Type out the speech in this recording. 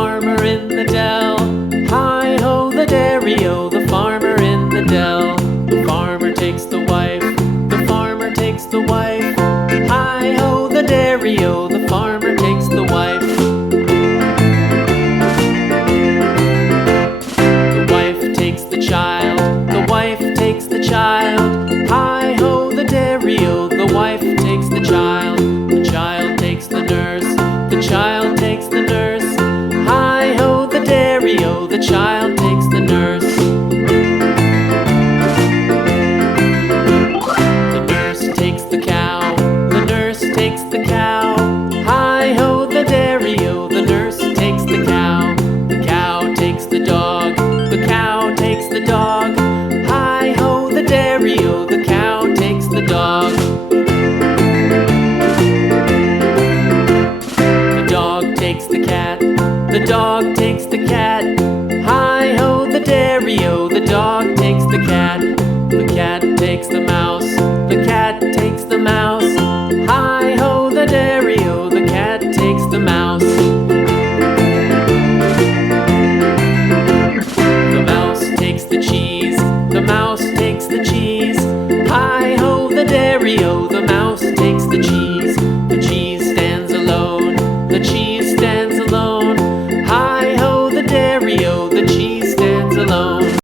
farmer in the dell. Hi-ho, the dairy-o, the farmer in the dell. The farmer takes the wife, the farmer takes the wife. Hi-ho, the dairy-o, the farmer takes the wife. The wife takes the child, the wife takes the child. Hi-ho, the dairy-o, the wife takes the child. The child takes the nurse, the child takes the nurse. Hi-ho, the dairy-o, the child takes the nurse. The nurse takes the cow, the nurse takes the cow. Hi-ho, the dairy-o, the nurse takes the cow. The cow takes the dog, the cow takes the dog. Hi-ho, the dairy-o, the cow takes the dog. The dog takes the cat, the dog takes the cat. Hi-ho, the dairy-o, the dog takes the cat. The cat takes the mouse, the cat takes the mouse. Hi-ho, the dairy-o, the cat takes the mouse. The mouse takes the cheese, the mouse takes the cheese. Hi-ho, the dairy-o, the mouse takes the cheese. The cheese stands alone, the cheese stands alone. Hi-ho, the dairy-o, the cheese stands alone.